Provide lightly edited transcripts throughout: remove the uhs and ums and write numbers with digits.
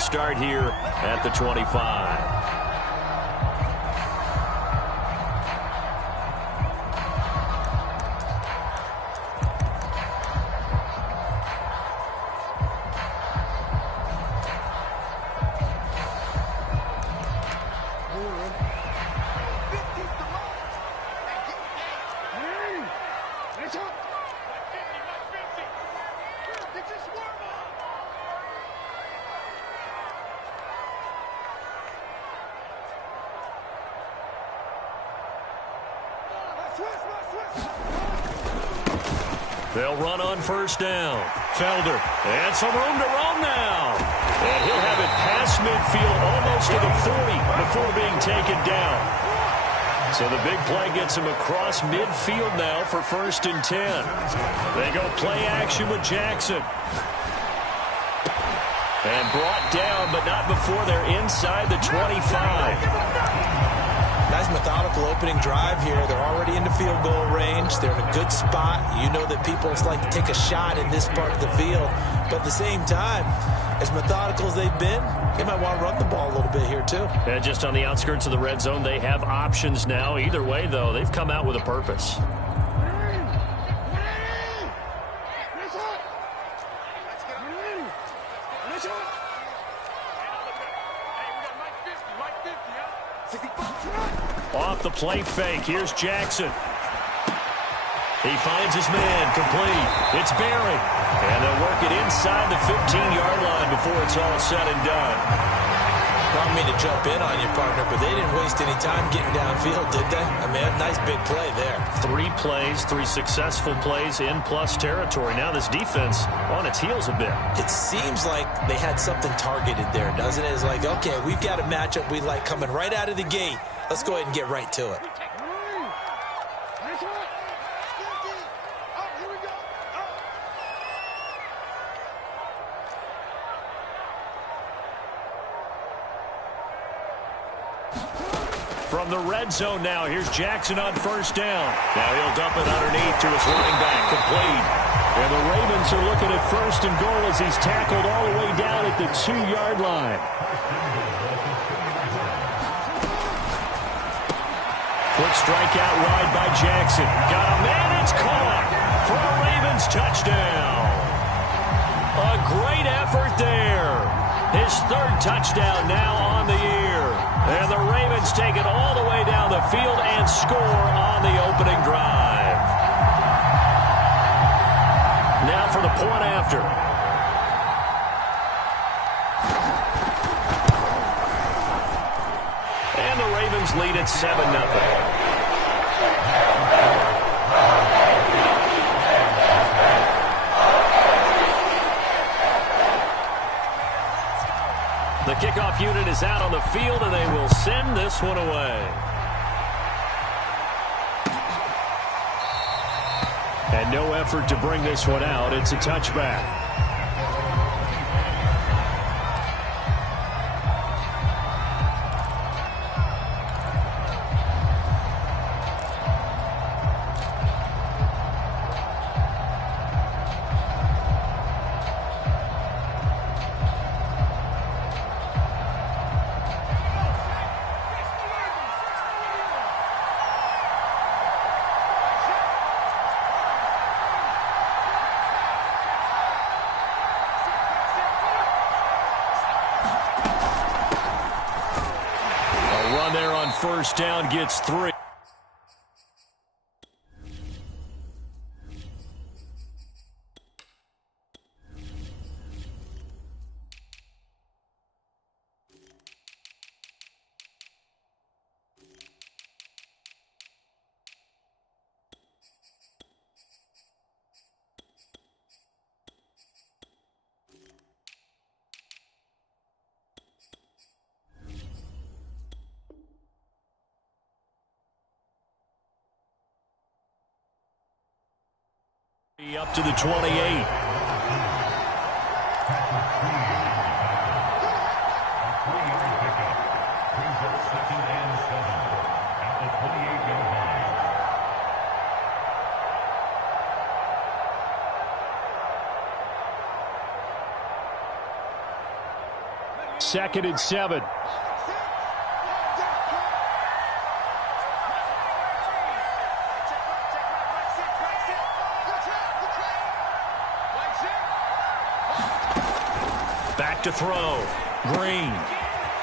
start here at the 25. They'll run on first down. Felder, and some room to roam now. And he'll have it past midfield almost to the 40 before being taken down. So the big play gets him across midfield now for 1st and 10. They go play action with Jackson. And brought down, but not before they're inside the 25. Nice methodical opening drive here. They're already into field goal range. They're in a good spot. You know that people like to take a shot in this part of the field. But at the same time, as methodical as they've been, they might want to run the ball a little bit here too. And just on the outskirts of the red zone, they have options now. Either way, though, they've come out with a purpose. Off the play fake, here's Jackson. He finds his man, complete. It's Barry. And they'll work it inside the 15-yard line before it's all said and done. Don't mean to jump in on you, partner, but they didn't waste any time getting downfield, did they? I mean, a nice big play there. 3 plays, 3 successful plays in plus territory. Now this defense on its heels a bit. It seems like they had something targeted there, doesn't it? It's like, okay, we've got a matchup we like coming right out of the gate. Let's go ahead and get right to it. From the red zone now, here's Jackson on first down. Now he'll dump it underneath to his running back, complete. And the Ravens are looking at 1st and goal as he's tackled all the way down at the 2-yard line. Quick strike out wide by Jackson. Got a man, it's caught for a Ravens touchdown. A great effort there. His 3rd touchdown now on the year. And the Ravens take it all the way down the field and score on the opening drive. Now for the point after. And the Ravens lead at 7-0. The kickoff unit is out on the field, and they will send this one away. And no effort to bring this one out. It's a touchback. First down gets 3. Up to the 28. 2nd and 7. Back to throw. Green.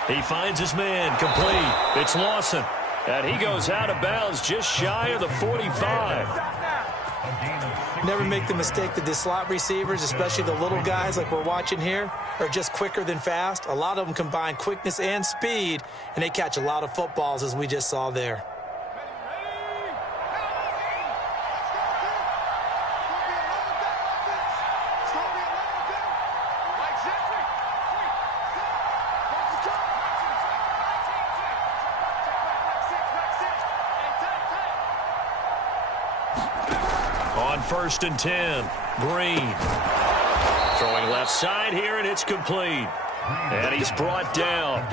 He finds his man. Complete. It's Lawson. And he goes out of bounds just shy of the 45. Never make the mistake that the slot receivers, especially the little guys like we're watching here, are just quicker than fast. A lot of them combine quickness and speed, and they catch a lot of footballs, as we just saw there. On 1st and 10, Green. Throwing left side here, and it's complete. And he's brought down.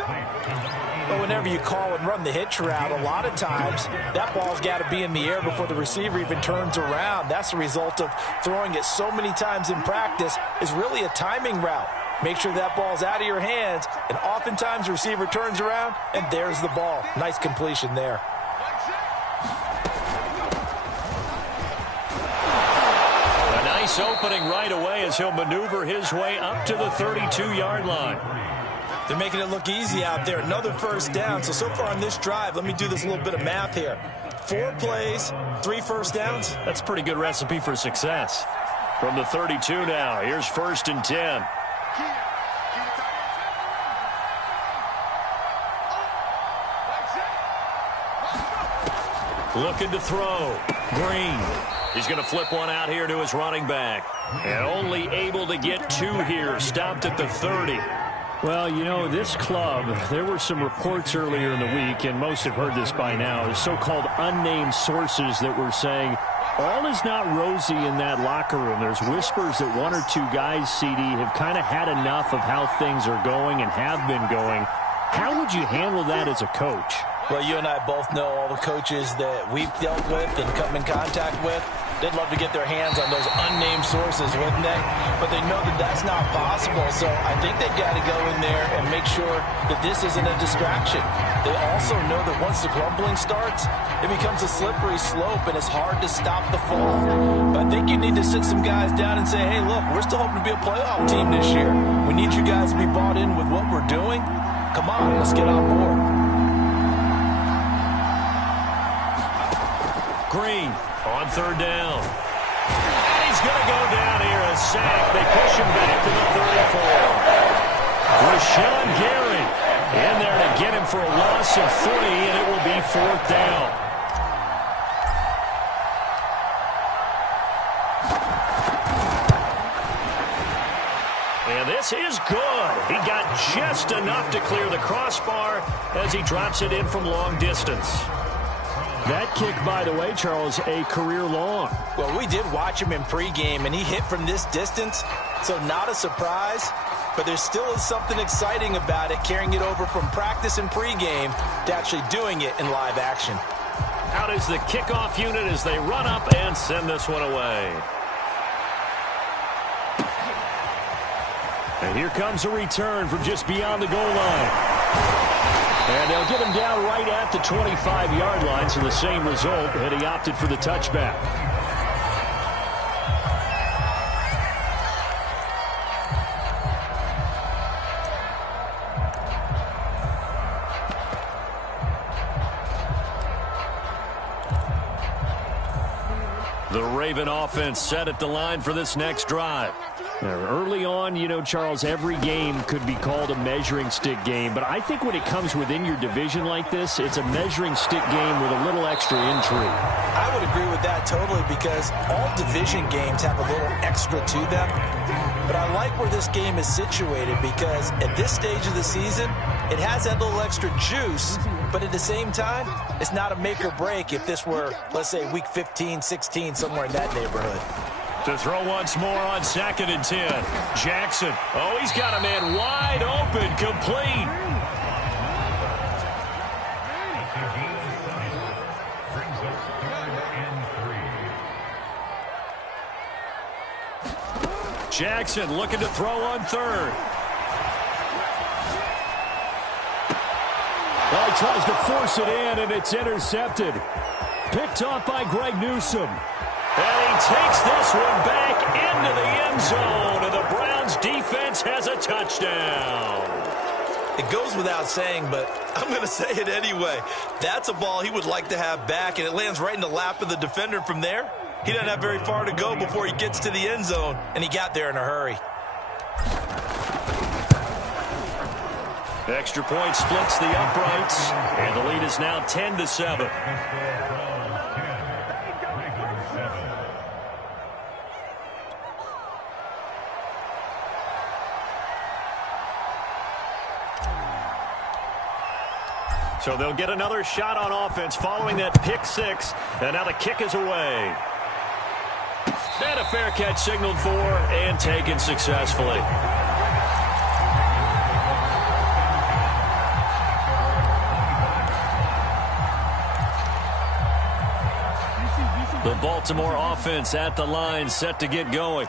But whenever you call and run the hitch route, a lot of times that ball's got to be in the air before the receiver even turns around. That's the result of throwing it so many times in practice. Is really a timing route. Make sure that ball's out of your hands, and oftentimes the receiver turns around, and there's the ball. Nice completion there. Nice opening right away as he'll maneuver his way up to the 32-yard line. They're making it look easy out there. Another first down. So far on this drive, let me do this little bit of math here. 4 plays, 3 first downs. That's a pretty good recipe for success. From the 32 now, here's 1st and 10. Looking to throw. Green. He's going to flip one out here to his running back. And only able to get 2 here. Stopped at the 30. Well, you know, this club, there were some reports earlier in the week, and most have heard this by now, the so-called unnamed sources that were saying all is not rosy in that locker room. There's whispers that 1 or 2 guys, CD, have kind of had enough of how things are going and have been going. How would you handle that as a coach? Well, you and I both know all the coaches that we've dealt with and come in contact with. They'd love to get their hands on those unnamed sources, wouldn't they? But they know that that's not possible, so I think they've got to go in there and make sure that this isn't a distraction. They also know that once the grumbling starts, it becomes a slippery slope, and it's hard to stop the fall. But I think you need to sit some guys down and say, hey, look, we're still hoping to be a playoff team this year. We need you guys to be bought in with what we're doing. Come on, let's get on board. Green on 3rd down. And he's going to go down here, a sack. They push him back to the 34. Rashawn Gary in there to get him for a loss of 3, and it will be 4th down. And this is good. He got just enough to clear the crossbar as he drops it in from long distance. That kick, by the way, Charles, a career long. Well, we did watch him in pregame, and he hit from this distance, so not a surprise. But there still is something exciting about it, carrying it over from practice and pregame to actually doing it in live action. Out is the kickoff unit as they run up and send this one away. And here comes a return from just beyond the goal line. And they'll get him down right at the 25-yard line, so the same result, and he opted for the touchback. The Raven offense set at the line for this next drive. Now, early on, you know, Charles, every game could be called a measuring stick game. But I think when it comes within your division like this, it's a measuring stick game with a little extra intrigue. I would agree with that totally, because all division games have a little extra to them. But I like where this game is situated, because at this stage of the season, it has that little extra juice. But at the same time, it's not a make or break if this were, let's say, week 15, 16, somewhere in that neighborhood. To throw once more on 2nd and 10. Jackson. Oh, he's got a man wide open, complete. Jackson looking to throw on 3rd. tries to force it in, and it's intercepted. Picked off by Greg Newsome. And he takes this one back into the end zone, and the Browns defense has a touchdown. It goes without saying, but I'm going to say it anyway. That's a ball he would like to have back, and it lands right in the lap of the defender from there. He doesn't have very far to go before he gets to the end zone, and he got there in a hurry. Extra point splits the uprights, and the lead is now 10-7. So they'll get another shot on offense following that pick six, and now the kick is away. And a fair catch signaled for and taken successfully. The Baltimore offense at the line, set to get going.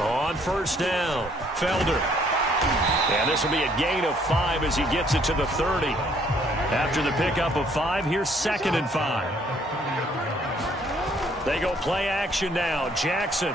On first down, Felder. And this will be a gain of 5 as he gets it to the 30. After the pickup of 5, here's 2nd and 5. They go play action now. Jackson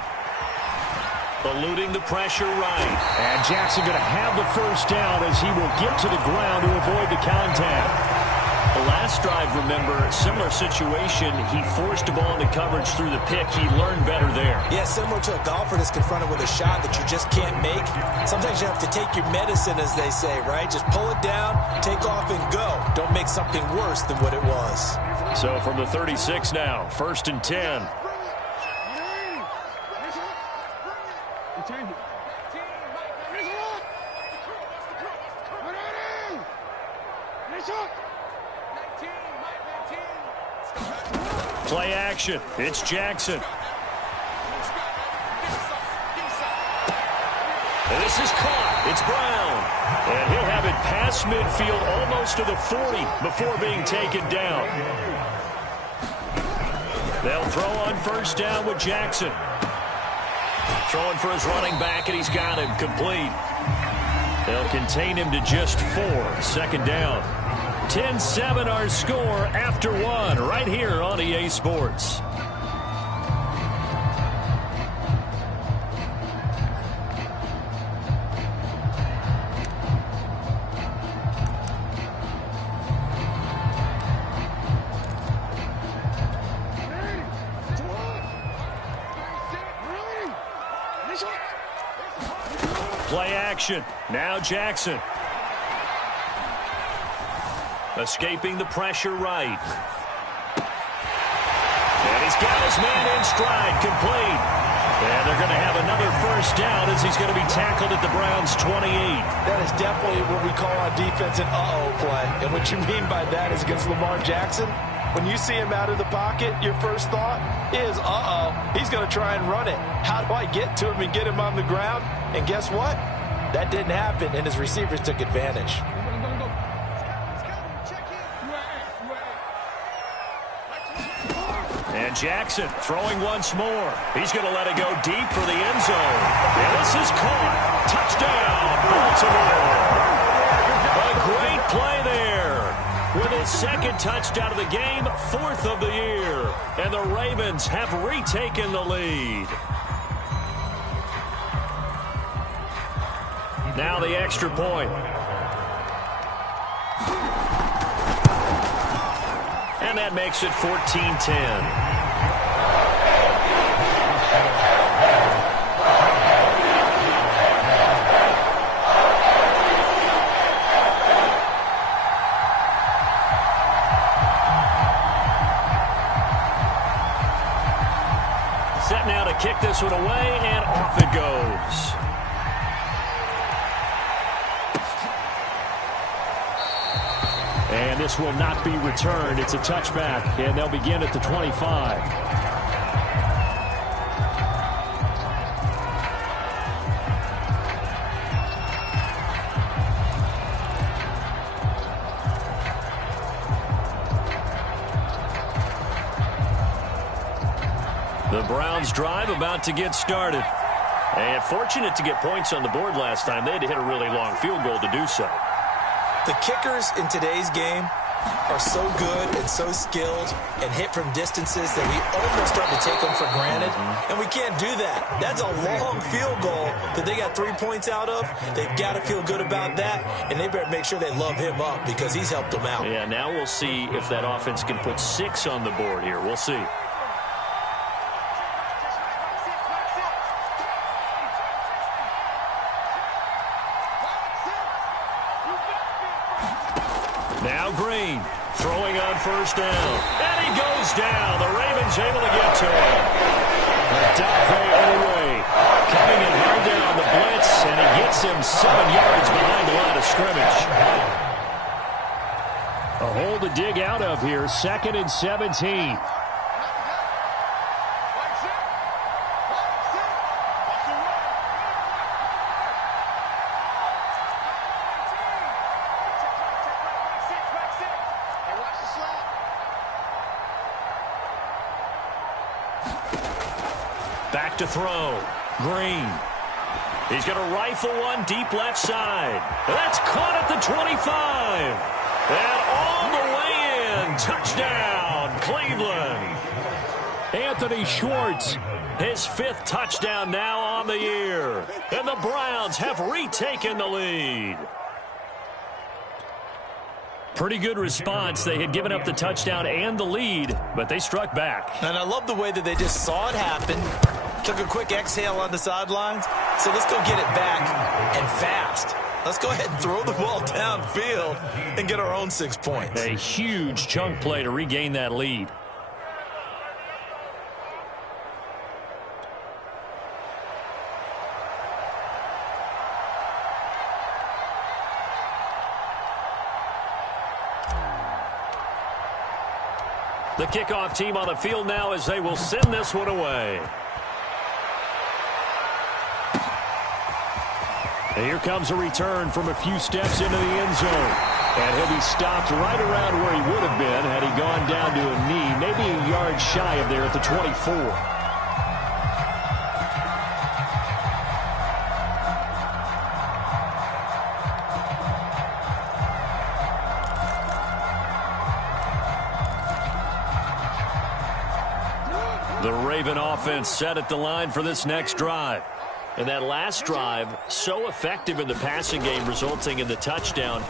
eluding the pressure right. And Jackson going to have the first down as he will get to the ground to avoid the contact. The last drive, remember, similar situation. He forced a ball into coverage through the pick. He learned better there. Yeah, similar to a golfer that's confronted with a shot that you just can't make. Sometimes you have to take your medicine, as they say, right? Just pull it down, take off, and go. Don't make something worse than what it was. So from the 36 now, 1st and 10. Play action. It's Jackson. And this is caught. It's Brown. And he'll have it past midfield almost to the 40 before being taken down. They'll throw on first down with Jackson. Throwing for his running back, and he's got him complete. They'll contain him to just 4. 2nd down. 10-7 our score after 1 right here on EA Sports. Play action. Now Jackson. Escaping the pressure right. And he's got his man in stride, complete. And they're going to have another first down as he's going to be tackled at the Browns' 28. That is definitely what we call on defense an uh-oh play. And what you mean by that is against Lamar Jackson, when you see him out of the pocket, your first thought is, uh-oh, he's going to try and run it. How do I get to him and get him on the ground? And guess what? That didn't happen, and his receivers took advantage. And Jackson throwing once more. He's going to let it go deep for the end zone. And this is caught. Touchdown, Baltimore. A great play there. With his 2nd touchdown of the game, 4th of the year. And the Ravens have retaken the lead. Now the extra point. And that makes it 14-10. Set now to kick this one away, and off it goes. And this will not be returned. It's a touchback, and they'll begin at the 25. The Browns drive about to get started. And fortunate to get points on the board last time. They had to hit a really long field goal to do so. The kickers in today's game are so good and so skilled and hit from distances that we almost start to take them for granted, and we can't do that. That's a long field goal that they got 3 points out of. They've got to feel good about that, and they better make sure they love him up because he's helped them out. Yeah, now we'll see if that offense can put 6 on the board here. We'll see. Now Green throwing on first down. And he goes down. The Ravens able to get to him. Odafe Oweh coming in hard down the blitz, and he gets him 7 yards behind the line of scrimmage. A hole to dig out of here. 2nd and 17. Back to throw. Green. He's going to rifle one deep left side. That's caught at the 25. And all the way in. Touchdown, Cleveland. Anthony Schwartz, his 5th touchdown now on the year. And the Browns have retaken the lead. Pretty good response. They had given up the touchdown and the lead, but they struck back. And I love the way that they just saw it happen, took a quick exhale on the sidelines. So let's go get it back and fast. Let's go ahead and throw the ball downfield and get our own 6 points. A huge chunk play to regain that lead. The kickoff team on the field now as they will send this one away. And here comes a return from a few steps into the end zone. And he'll be stopped right around where he would have been had he gone down to a knee, maybe a yard shy of there at the 24. The Raven offense set at the line for this next drive. And that last drive, so effective in the passing game, resulting in the touchdown.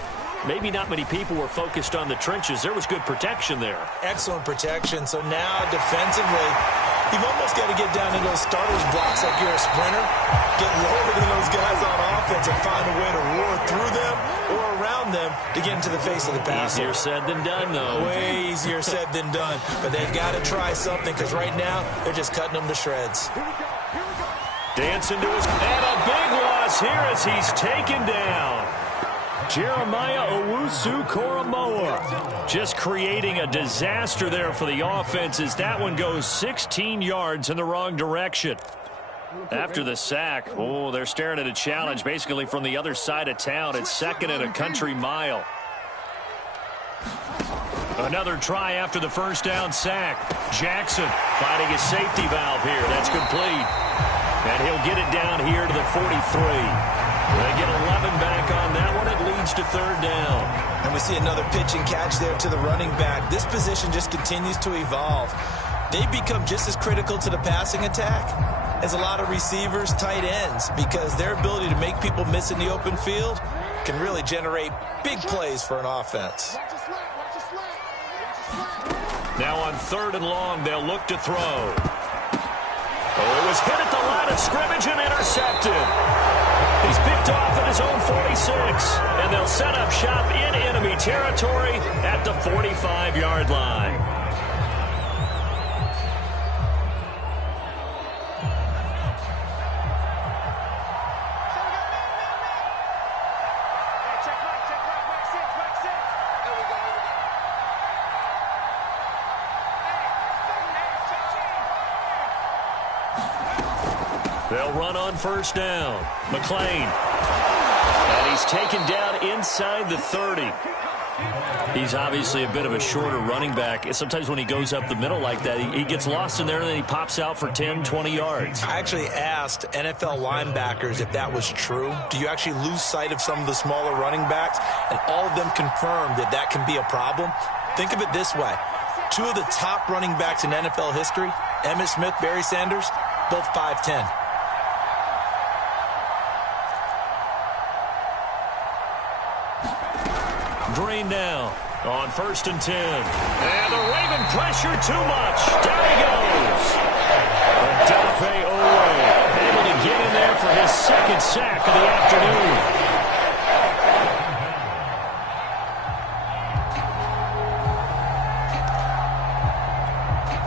Maybe not many people were focused on the trenches. There was good protection there. Excellent protection. So now defensively, you've almost got to get down to those starters blocks like you're a sprinter. Get lower than those guys on offense and find a way to roar through them or around them to get into the face of the passer. Easier said than done, though. Way easier said than done. But they've got to try something because right now they're just cutting them to shreds. Dancing to his... And a big loss here as he's taken down. Jeremiah Owusu-Koramoah just creating a disaster there for the offense as that one goes 16 yards in the wrong direction. After the sack, oh, they're staring at a challenge basically from the other side of town. It's 2nd and a country mile. Another try after the first down sack. Jackson finding a safety valve here. That's complete. And he'll get it down here to the 43. They get 11 back on that one. It leads to 3rd down. And we see another pitch and catch there to the running back. This position just continues to evolve. They become just as critical to the passing attack as a lot of receivers, tight ends, because their ability to make people miss in the open field can really generate big plays for an offense. Now on 3rd and long, they'll look to throw. Oh, it was hit at the line of scrimmage and intercepted. He's picked off at his own 46, and they'll set up shop in enemy territory at the 45-yard line. They'll run on first down. McLean. And he's taken down inside the 30. He's obviously a bit of a shorter running back. Sometimes when he goes up the middle like that, he gets lost in there, and then he pops out for 10, 20 yards. I actually asked NFL linebackers if that was true. Do you actually lose sight of some of the smaller running backs? And all of them confirmed that that can be a problem. Think of it this way. Two of the top running backs in NFL history, Emmitt Smith, Barry Sanders, both 5'10". Green now on 1st and 10. And the Raven pressure too much. Down he goes. Odafe Oweh able to get in there for his second sack of the afternoon.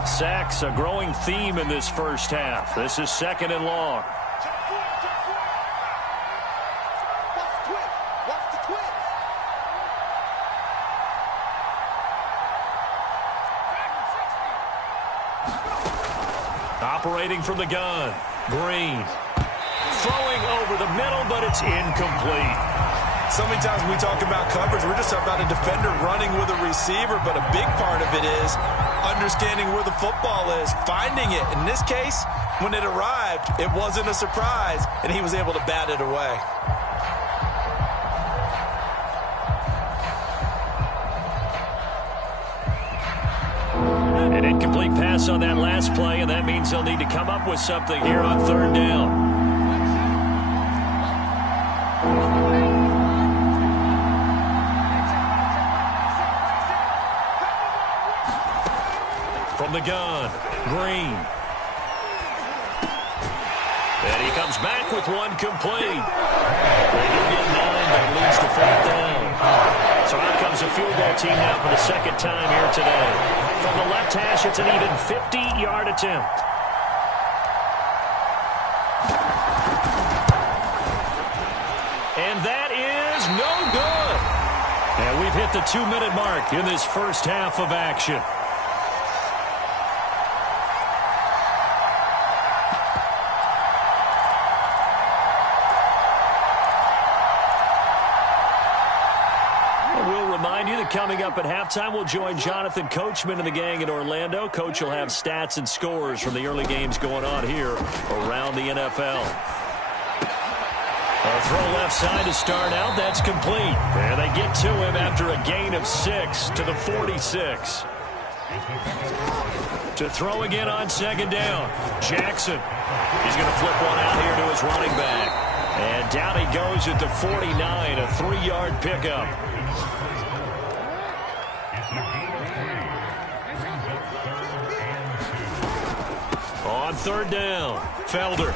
Sacks, a growing theme in this first half. This is 2nd and long. Operating from the gun, Green. Throwing over the middle, but it's incomplete. So many times when we talk about coverage, we're just talking about a defender running with a receiver, but a big part of it is understanding where the football is, finding it. In this case, when it arrived, it wasn't a surprise, and he was able to bat it away. An incomplete pass on that last play, and that means they'll need to come up with something here on 3rd down. From the gun, Green. And he comes back with one complete. They do get 9, but it leads to 4th down. So out comes a field goal team now for the second time here today. From the left hash, it's an even 50-yard attempt. And that is no good. And we've hit the 2-minute mark in this first half of action. Coming up at halftime, we'll join Jonathan Coachman and the gang in Orlando. Coach will have stats and scores from the early games going on here around the NFL. A throw left side to start out. That's complete. And they get to him after a gain of 6 to the 46. To throw again on 2nd down. Jackson. He's going to flip one out here to his running back. And down he goes at the 49, a 3-yard pickup. On 3rd down, Felder.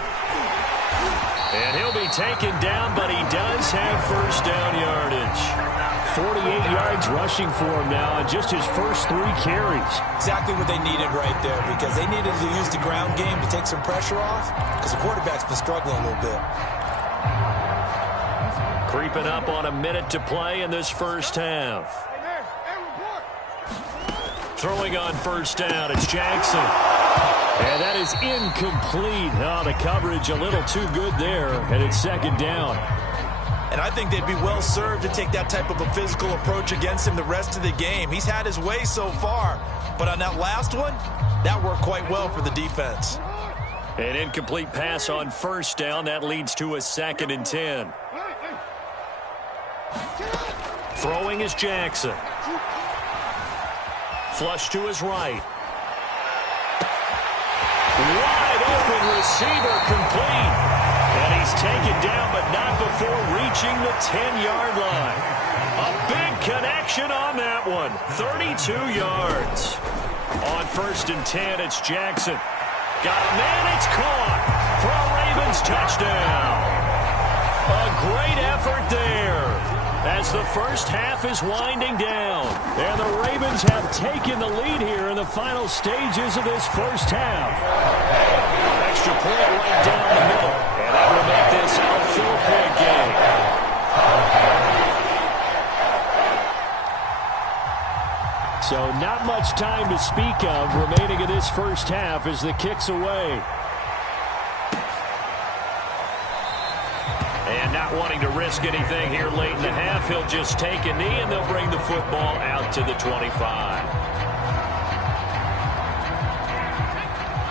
And he'll be taken down, but he does have 1st down yardage. 48 yards rushing for him now in just his first 3 carries. Exactly what they needed right there, because they needed to use the ground game to take some pressure off, because the quarterback's been struggling a little bit. Creeping up on a minute to play in this first half. Throwing on 1st down, it's Jackson. And that is incomplete. Oh, the coverage a little too good there, and it's 2nd down. And I think they'd be well served to take that type of a physical approach against him the rest of the game. He's had his way so far, but on that last one, that worked quite well for the defense. An incomplete pass on 1st down. That leads to a 2nd and 10. Throwing is Jackson. Flush to his right. Wide open receiver complete. And he's taken down, but not before reaching the 10-yard line. A big connection on that one. 32 yards. On 1st and 10, it's Jackson. Got a man, it's caught for a Ravens touchdown. A great effort there. As the first half is winding down. And the Ravens have taken the lead here in the final stages of this first half. Extra point right down the middle. And that will make this a 4-point game. So not much time to speak of remaining in this first half as the kick's away. And now Not wanting to risk anything here late in the half, he'll just take a knee, and they'll bring the football out to the 25.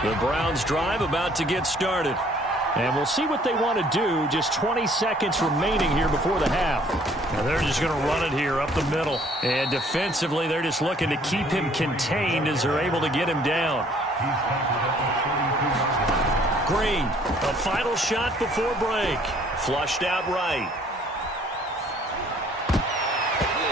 The Browns drive about to get started. And we'll see what they want to do. Just 20 seconds remaining here before the half. And they're just going to run it here up the middle. And defensively, they're just looking to keep him contained as they're able to get him down. Green, a final shot before break. Flushed out right.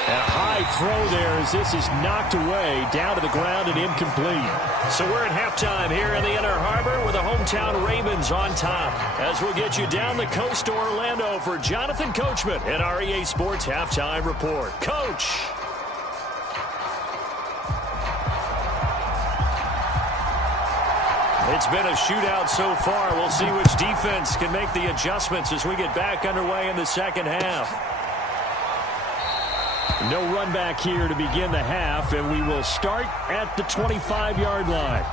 A high throw there as this is knocked away, down to the ground and incomplete. So we're at halftime here in the Inner Harbor with the hometown Ravens on top. As we'll get you down the coast to Orlando for Jonathan Coachman at our EA Sports Halftime Report. Coach. It's been a shootout so far. We'll see which defense can make the adjustments as we get back underway in the second half. No run back here to begin the half, and we will start at the 25-yard line.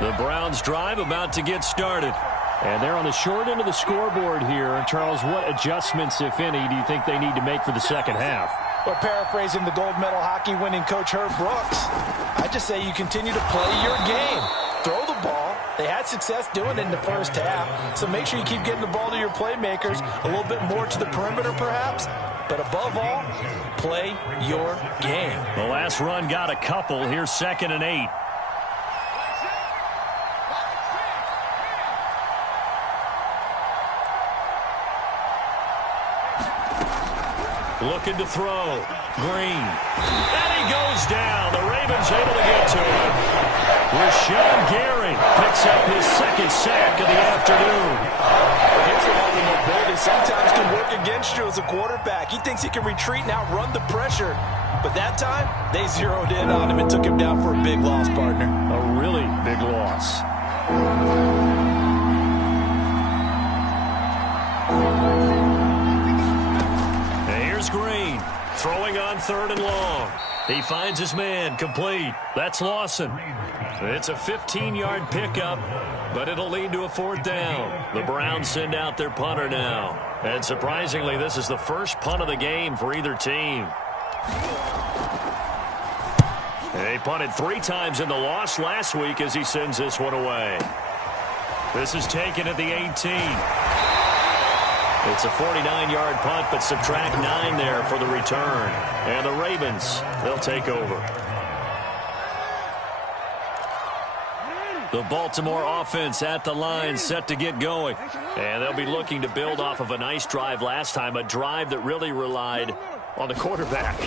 The Browns drive about to get started. And they're on the short end of the scoreboard here. And, Charles, what adjustments, if any, do you think they need to make for the second half? Well, paraphrasing the gold medal hockey winning coach Herb Brooks, I just say you continue to play your game. Throw the ball. They had success doing it in the first half. So make sure you keep getting the ball to your playmakers, a little bit more to the perimeter perhaps. But above all, play your game. The last run got a couple. Here's 2nd and 8. Looking to throw. Green. And he goes down. The Ravens able to get to him. Rashawn Gary picks up his 2nd sack of the afternoon. His level of mobility sometimes can work against you as a quarterback. He thinks he can retreat and outrun the pressure. But that time, they zeroed in on him and took him down for a big loss, partner. A really big loss. Green throwing on 3rd and long. He finds his man complete. That's Lawson. It's a 15-yard pickup, but it'll lead to a 4th down. The Browns send out their punter now. And surprisingly, this is the first punt of the game for either team. They punted 3 times in the loss last week as he sends this one away. This is taken at the 18. It's a 49-yard punt, but subtract 9 there for the return. And the Ravens, they'll take over. The Baltimore offense at the line, set to get going. And they'll be looking to build off of a nice drive last time, a drive that really relied on the quarterback.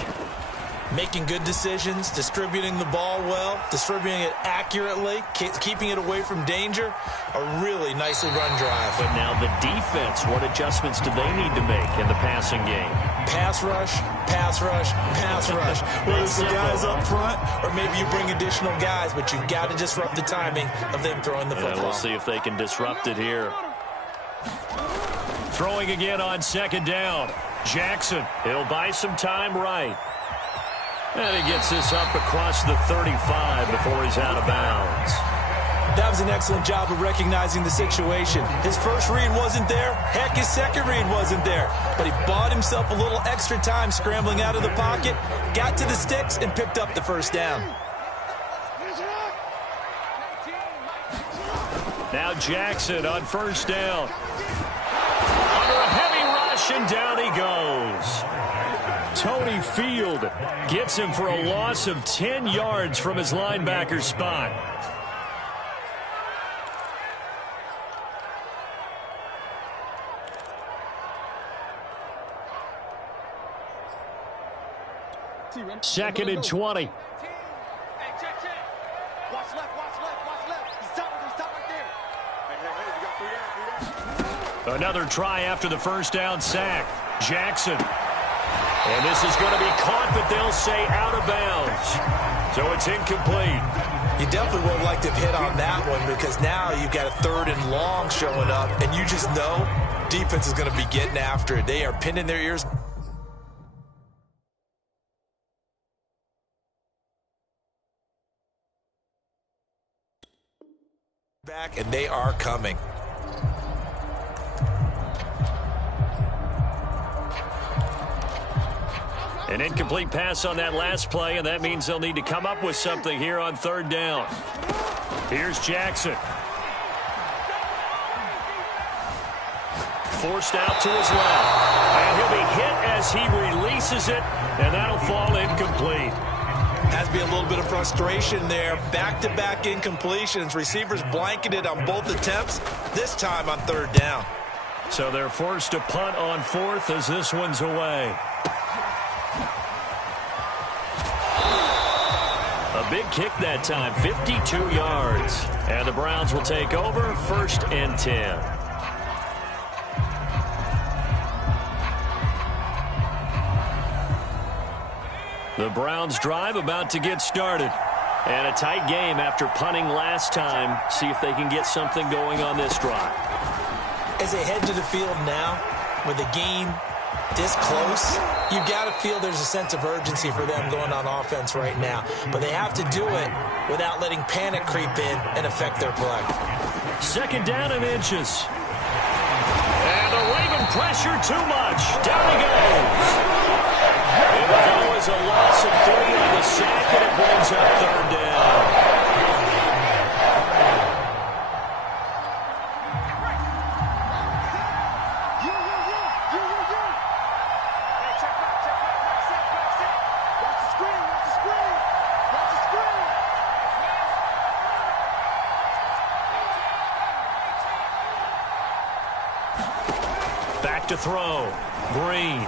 Making good decisions, distributing the ball well, distributing it accurately, keeping it away from danger. A really nicely run drive. But now the defense, what adjustments do they need to make in the passing game? Pass rush, pass rush, pass rush. Whether it's the guys up front or maybe you bring additional guys, but you've got to disrupt the timing of them throwing the football. We'll see if they can disrupt it here. Throwing again on 2nd down. Jackson, he'll buy some time right. And he gets this up across the 35 before he's out of bounds. That was an excellent job of recognizing the situation. His first read wasn't there. Heck, his second read wasn't there. But he bought himself a little extra time scrambling out of the pocket, got to the sticks, and picked up the 1st down. Now Jackson on 1st down. Under a heavy rush, and down he goes. Tony Field gets him for a loss of 10 yards from his linebacker spot. Second and 20. Another try after the 1st down sack. Jackson. And this is going to be caught, but they'll say out of bounds. So it's incomplete. You definitely would like to have hit on that one because now you've got a 3rd and long showing up, and you just know defense is going to be getting after it. They are pinning their ears back, and they are coming. An incomplete pass on that last play, and that means they'll need to come up with something here on third down. Here's Jackson. Forced out to his left. And he'll be hit as he releases it, and that'll fall incomplete. Has to be a little bit of frustration there. Back-to-back incompletions. Receivers blanketed on both attempts, this time on third down. So they're forced to punt on fourth as this one's away. A big kick that time, 52 yards. And the Browns will take over, 1st and 10. The Browns drive about to get started. And a tight game after punting last time. See if they can get something going on this drive. As they head to the field now, with the game this close, you've got to feel there's a sense of urgency for them going on offense right now. But they have to do it without letting panic creep in and affect their play. 2nd down and inches. And the Raven pressure too much. Down he goes. It will go as a loss of 3 on the sack, and it brings up 3rd down. Back to throw. Green.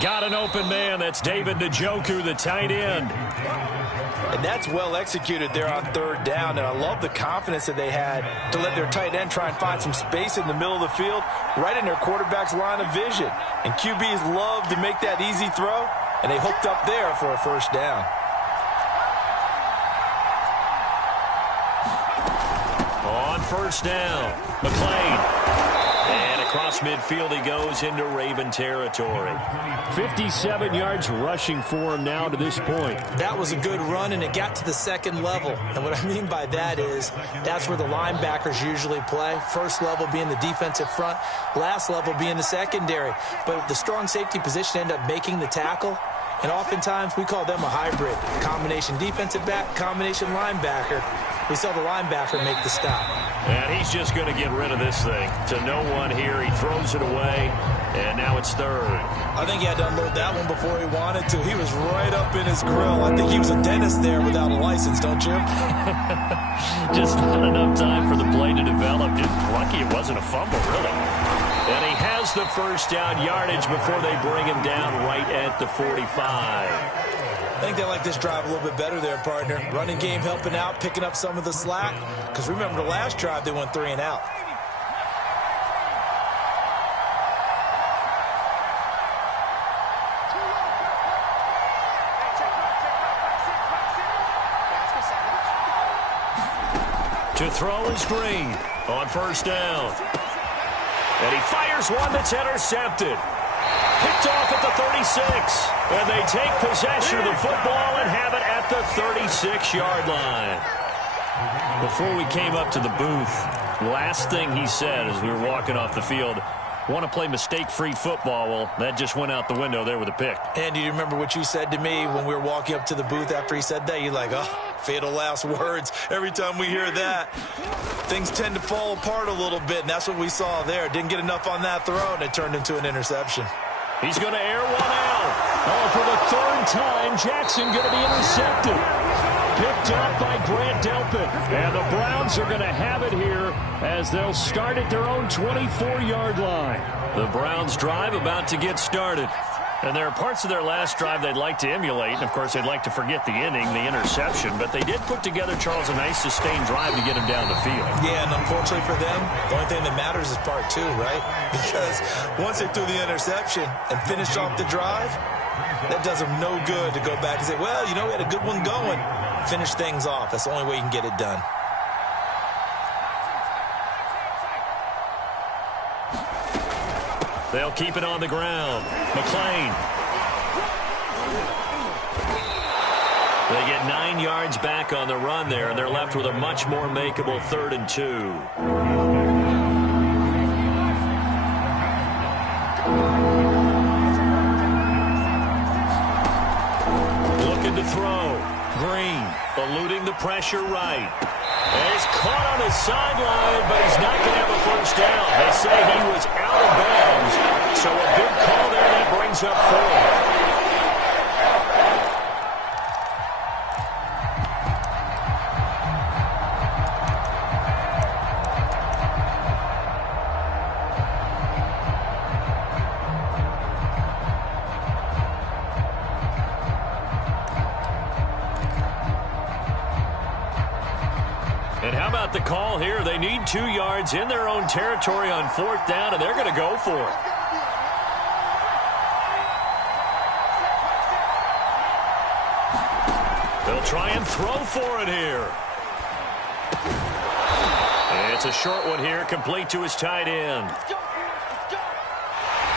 Got an open man. That's David Njoku, the tight end. And that's well executed there on 3rd down. And I love the confidence that they had to let their tight end try and find some space in the middle of the field, right in their quarterback's line of vision. And QBs love to make that easy throw, and they hooked up there for a 1st down. On 1st down, McClain. And across midfield he goes into Raven territory. 57 yards rushing for him now to this point. That was a good run, and it got to the 2nd level. And what I mean by that is that's where the linebackers usually play. 1st level being the defensive front, last level being the secondary. But the strong safety position ended up making the tackle. And oftentimes we call them a hybrid. Combination defensive back, combination linebacker. We saw the linebacker make the stop. And he's just going to get rid of this thing. To no one here. He throws it away, and now it's 3rd. I think he had to unload that one before he wanted to. He was right up in his grill. I think he was a dentist there without a license, don't you? Just not enough time for the play to develop. Just lucky it wasn't a fumble, really. And he has the 1st down yardage before they bring him down right at the 45. I think they like this drive a little bit better there, partner. Running game helping out, picking up some of the slack. Because remember the last drive, they went 3 and out. To throw is Green on 1st down. And he fires one that's intercepted. Picked off at the 36. And they take possession of the football and have it at the 36-yard line. Before we came up to the booth, last thing he said as we were walking off the field, want to play mistake-free football. Well, that just went out the window there with a pick. And do you remember what you said to me when we were walking up to the booth after he said that? You're like, oh, fatal last words. Every time we hear that, things tend to fall apart a little bit, and that's what we saw there. Didn't get enough on that throw, and it turned into an interception. He's going to air one out. Oh, for the 3rd time, Jackson going to be intercepted. Picked up by Grant Delpit. And the Browns are going to have it here as they'll start at their own 24-yard line. The Browns drive about to get started. And there are parts of their last drive they'd like to emulate. And, of course, they'd like to forget the inning, the interception. But they did put together, Charles, a nice sustained drive to get him down the field. Yeah, and unfortunately for them, the only thing that matters is part 2, right? Because once they threw the interception and finished off the drive, that does them no good to go back and say, well, you know, we had a good one going. Finish things off. That's the only way you can get it done. They'll keep it on the ground. McLean. They get 9 yards back on the run there, and they're left with a much more makeable 3rd and 2. Looking to throw. Green eluding the pressure right. And he's caught on his sideline, but he's not going to have a first down. They say he was out of bounds, so a good call there that brings up 4th. And how about the call here? They need 2 yards in their own territory on 4th down, and they're going to go for it. They'll try and throw for it here. And it's a short one here, complete to his tight end.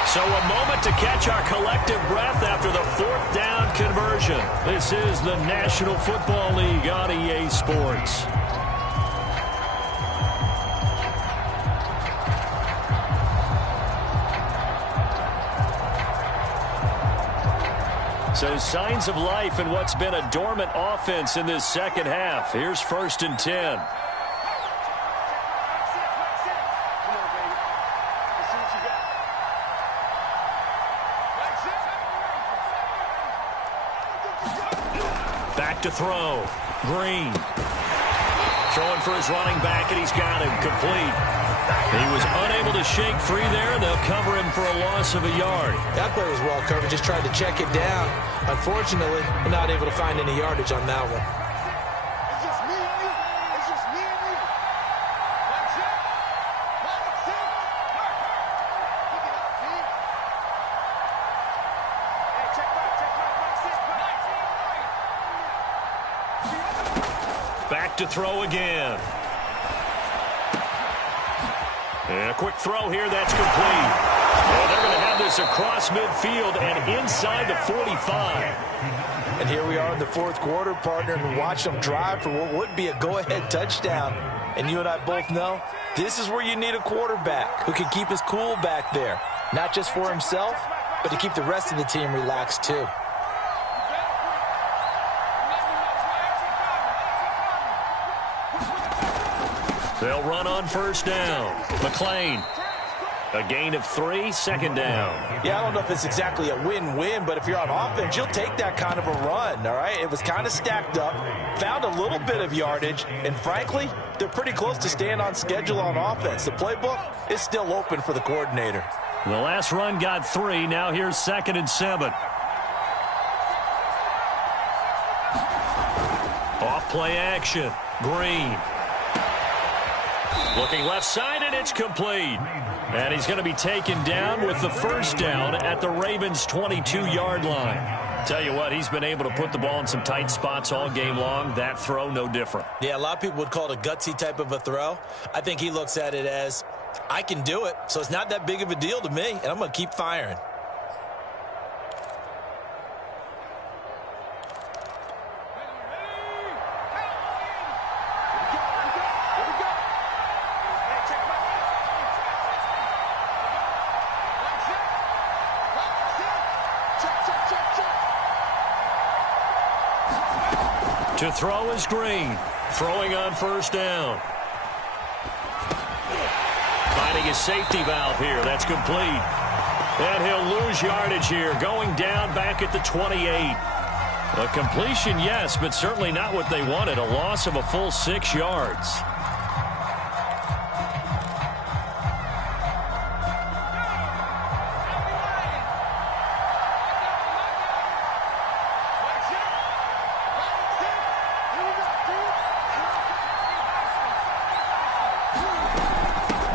So a moment to catch our collective breath after the 4th down conversion. This is the National Football League on EA Sports. So signs of life in what's been a dormant offense in this second half. Here's 1st and 10. Back to throw. Green. Throwing for his running back, and he's got him complete. He was unable to shake free there, and they'll cover him for a loss of a yard. That play was well covered. Just tried to check it down. Unfortunately, we're not able to find any yardage on that one. It's just me and you. It's just me and you. That's it. That's it. Pick it up, P. Hey, check back. That's it. Back to throw again. And a quick throw here, that's complete. And they're going to have this across midfield and inside the 45. And here we are in the 4th quarter, partner, and watch them drive for what would be a go-ahead touchdown. And you and I both know this is where you need a quarterback who can keep his cool back there. Not just for himself, but to keep the rest of the team relaxed too. They'll run on 1st down. McLean. A gain of 3, 2nd down. Yeah, I don't know if it's exactly a win-win, but if you're on offense, you'll take that kind of a run, all right? It was kind of stacked up, found a little bit of yardage, and frankly, they're pretty close to staying on schedule on offense. The playbook is still open for the coordinator. The last run got 3. Now here's 2nd and 7. Off play action. Green. Looking left side, and it's complete. And he's going to be taken down with the 1st down at the Ravens' 22-yard line. Tell you what, he's been able to put the ball in some tight spots all game long. That throw, no different. Yeah, a lot of people would call it a gutsy type of a throw. I think he looks at it as, I can do it, so it's not that big of a deal to me, and I'm going to keep firing. To throw is Green. Throwing on 1st down. Finding a safety valve here. That's complete. And he'll lose yardage here. Going down back at the 28. A completion, yes, but certainly not what they wanted. A loss of a full 6 yards.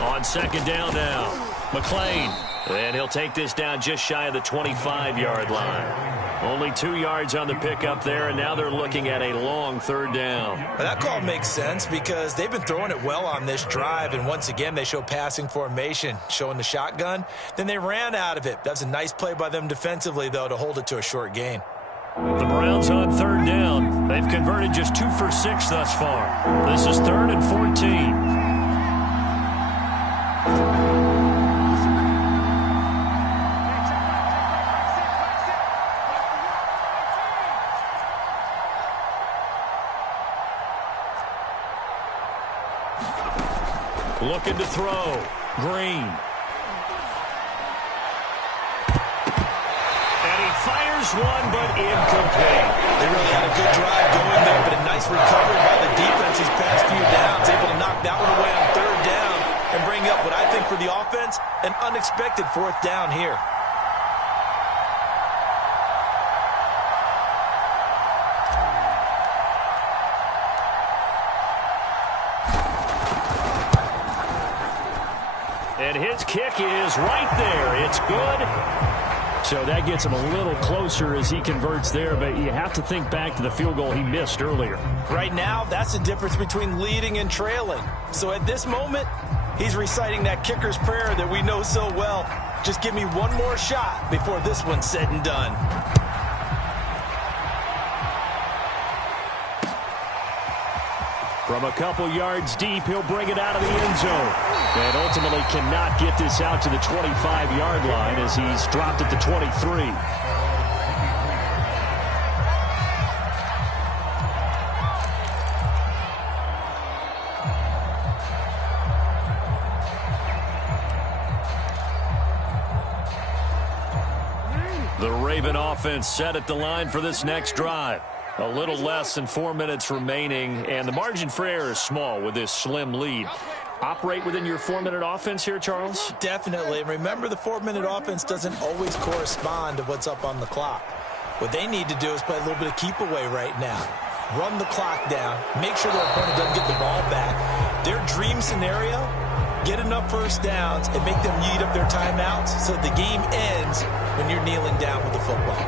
On 2nd down now. McLean And he'll take this down just shy of the 25-yard line. Only 2 yards on the pickup there, and now they're looking at a long third down. Well, that call makes sense because they've been throwing it well on this drive, and once again they show passing formation, showing the shotgun. Then they ran out of it. That's a nice play by them defensively, though, to hold it to a short gain. The Browns on third down. They've converted just 2 for 6 thus far. This is 3rd and 14. Looking to throw. Green. And he fires one, but incomplete. They really had a good drive going there, but a nice recovery by the defense these past few downs. Able to knock that one away on third down and bring up what I think for the offense, an unexpected 4th down here. And his kick is right there. It's good. So that gets him a little closer as he converts there, but you have to think back to the field goal he missed earlier. Right now, that's the difference between leading and trailing. So at this moment, he's reciting that kicker's prayer that we know so well. Just give me one more shot before this one's said and done. From a couple yards deep, he'll bring it out of the end zone. And ultimately cannot get this out to the 25-yard line as he's dropped at the 23. The Raven offense set at the line for this next drive. A little less than 4 minutes remaining, and the margin for error is small with this slim lead. Operate within your 4-minute offense here, Charles? Definitely. And remember, the 4-minute offense doesn't always correspond to what's up on the clock. What they need to do is play a little bit of keep away right now. Run the clock down. Make sure their opponent doesn't get the ball back. Their dream scenario, get enough first downs and make them eat up their timeouts so the game ends when you're kneeling down with the football.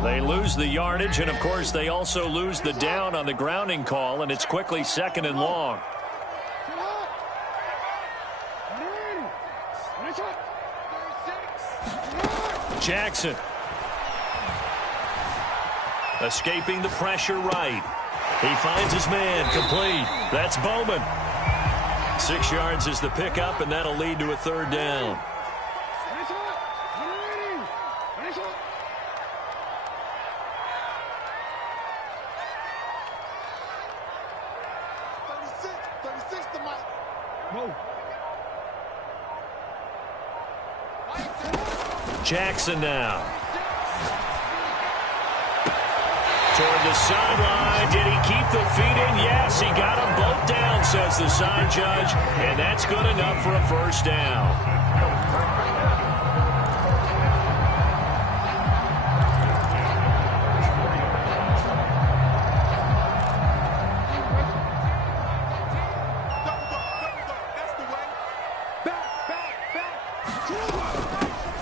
They lose the yardage, and of course they also lose the down on the grounding call, and it's quickly 2nd and long. Jackson. Escaping the pressure right. He finds his man, complete. That's Bowman. 6 yards is the pickup, and that'll lead to a 3rd down. Jackson now. Toward the sideline. Did he keep the feet in? Yes, he got them both down, says the sign judge. And that's good enough for a 1st down.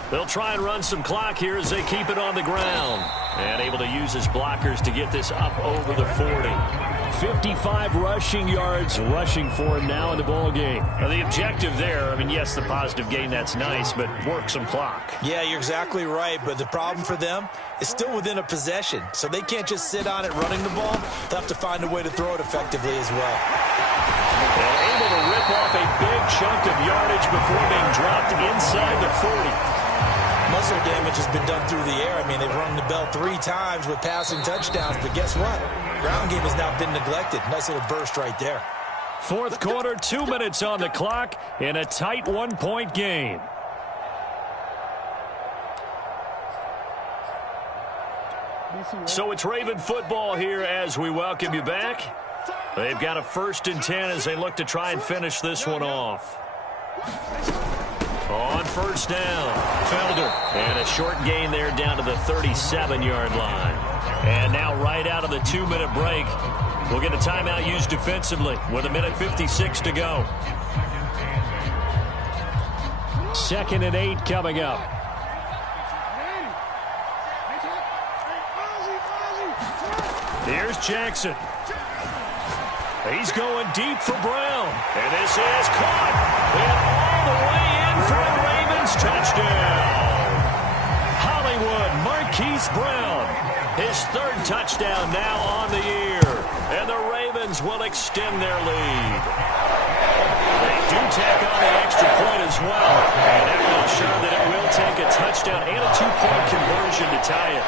They'll try and run some clock here as they keep it on the ground. And able to use his blockers to get this up over the 40. 55 rushing yards rushing for him now in the ball game. Now the objective there, I mean, yes, the positive gain, that's nice, but work some clock. Yeah, you're exactly right, but the problem for them is still within a possession. So they can't just sit on it running the ball. They'll have to find a way to throw it effectively as well. And able to rip off a big chunk of yardage before being dropped inside the 40. Most of the damage has been done through the air. I mean, they've rung the bell 3 times with passing touchdowns, but guess what? Ground game has now been neglected. Nice little burst right there. 4th quarter, 2 minutes on the clock in a tight 1-point game. So it's Raven football here as we welcome you back. They've got a 1st and 10 as they look to try and finish this one off. On 1st down, Felder. And a short gain there down to the 37-yard line. And now right out of the 2-minute break, we'll get a timeout used defensively with 1:56 to go. 2nd and 8 coming up. Here's Jackson. He's going deep for Brown. And this is caught. And all the way in for a Ravens touchdown. Hollywood Marquise Brown. His 3rd touchdown now on the year. And the Ravens will extend their lead. They do tack on the extra point as well. And I'm sure that it will take a touchdown and a 2-point conversion to tie it.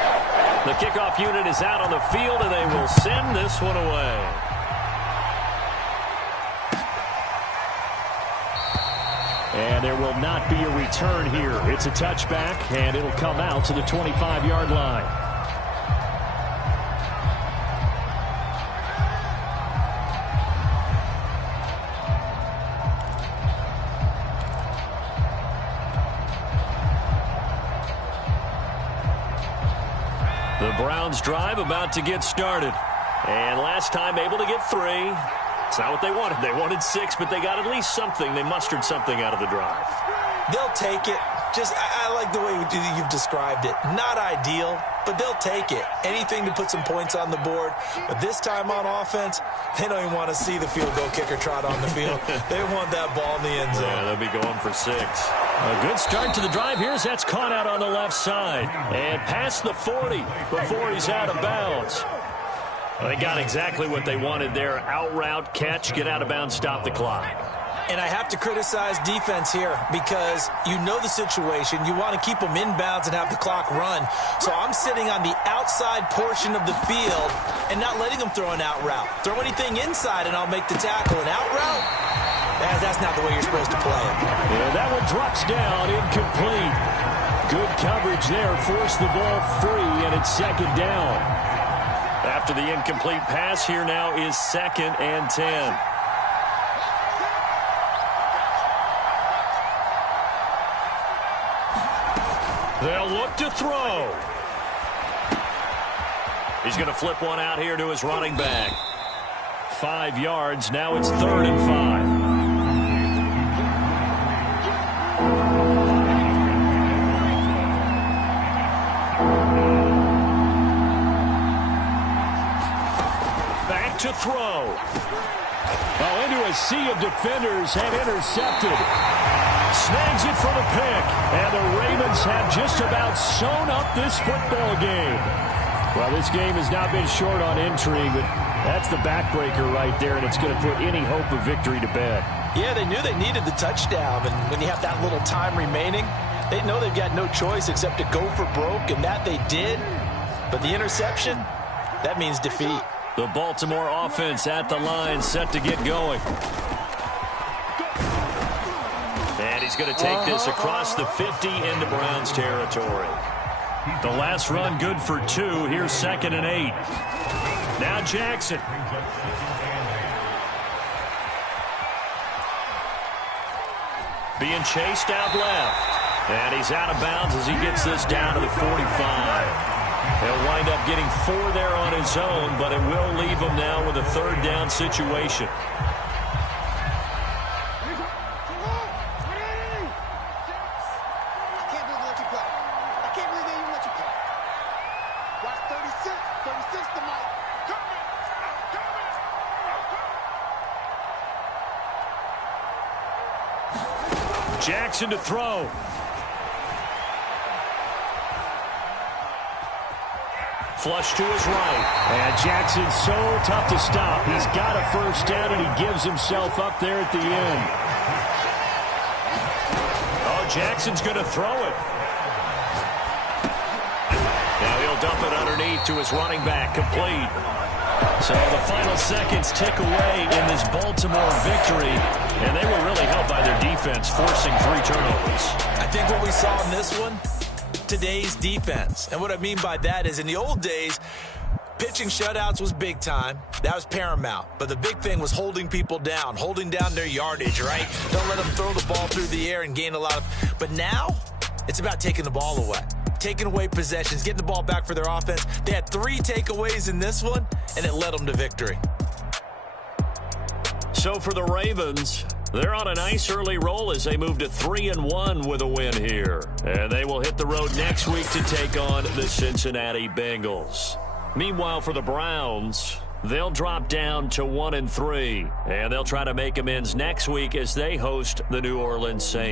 The kickoff unit is out on the field, and they will send this one away. And there will not be a return here. It's a touchback, and it'll come out to the 25-yard line. The Browns drive about to get started. And last time able to get 3. It's not what they wanted. They wanted 6, but they got at least something. They mustered something out of the drive. They'll take it. I like the way you've described it. Not ideal, but they'll take it. Anything to put some points on the board. But this time on offense, they don't even want to see the field goal kicker trot on the field. They want that ball in the end zone. Yeah, they'll be going for 6. A good start to the drive. Here's that's caught out on the left side. And past the 40 before he's out of bounds. Well, they got exactly what they wanted there. Out route, catch, get out of bounds, stop the clock. And I have to criticize defense here because you know the situation. You want to keep them inbounds and have the clock run. So I'm sitting on the outside portion of the field and not letting them throw an out route. Throw anything inside and I'll make the tackle. An out route? That's not the way you're supposed to play it. Yeah, that one drops down, incomplete. Good coverage there, forced the ball free, and it's 2nd down. After the incomplete pass, here now is 2nd and 10. They'll look to throw. He's going to flip one out here to his running back. 5 yards. Now it's 3rd and 5. Back to throw. Oh, into a sea of defenders and intercepted. Snags it for the pick. And the Ravens have just about sewn up this football game. Well, this game has not been short on intrigue, but that's the backbreaker right there, and it's going to put any hope of victory to bed. Yeah, they knew they needed the touchdown, and when you have that little time remaining, they know they've got no choice except to go for broke, and that they did. But the interception, that means defeat. The Baltimore offense at the line, set to get going. And he's going to take this across the 50 into Browns territory. The last run good for 2. Here's 2nd and 8. Now Jackson. Being chased out left. And he's out of bounds as he gets this down to the 45. He'll wind up getting 4 there on his own, but it will leave him now with a 3rd down situation. Jackson to throw. Flush to his right. And Jackson's so tough to stop. He's got a 1st down, and he gives himself up there at the end. Oh, Jackson's going to throw it. Now he'll dump it underneath to his running back, complete. So the final seconds tick away in this Baltimore victory, and they were really helped by their defense, forcing 3 turnovers. I think what we saw in this one, today's defense. And what I mean by that is in the old days, pitching shutouts was big time. That was paramount. But the big thing was holding people down, holding down their yardage, right? Don't let them throw the ball through the air and gain a lot of... But now, it's about taking the ball away. taking away possessions, getting the ball back for their offense. They had 3 takeaways in this one, and it led them to victory. So for the Ravens, they're on a nice early roll as they move to 3-1 with a win here. And they will hit the road next week to take on the Cincinnati Bengals. Meanwhile, for the Browns, they'll drop down to 1-3. And they'll try to make amends next week as they host the New Orleans Saints.